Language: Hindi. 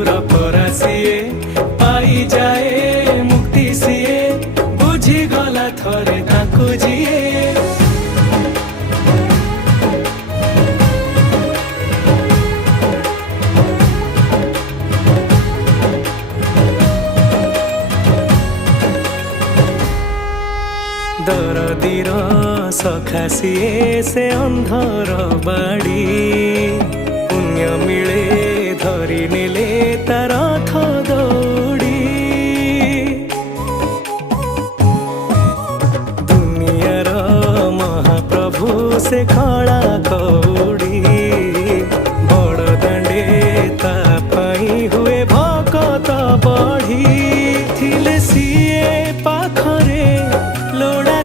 मृत्युर परा सिए पाई जाए मुक्ति सिए बुझी गला थरे ताकू जिए दरदीर सखा सिए से अंधर बाड़ी पुण्य मिले धरी नेले तार रथ दौड़ी दुनियार महाप्रभु से खड़ा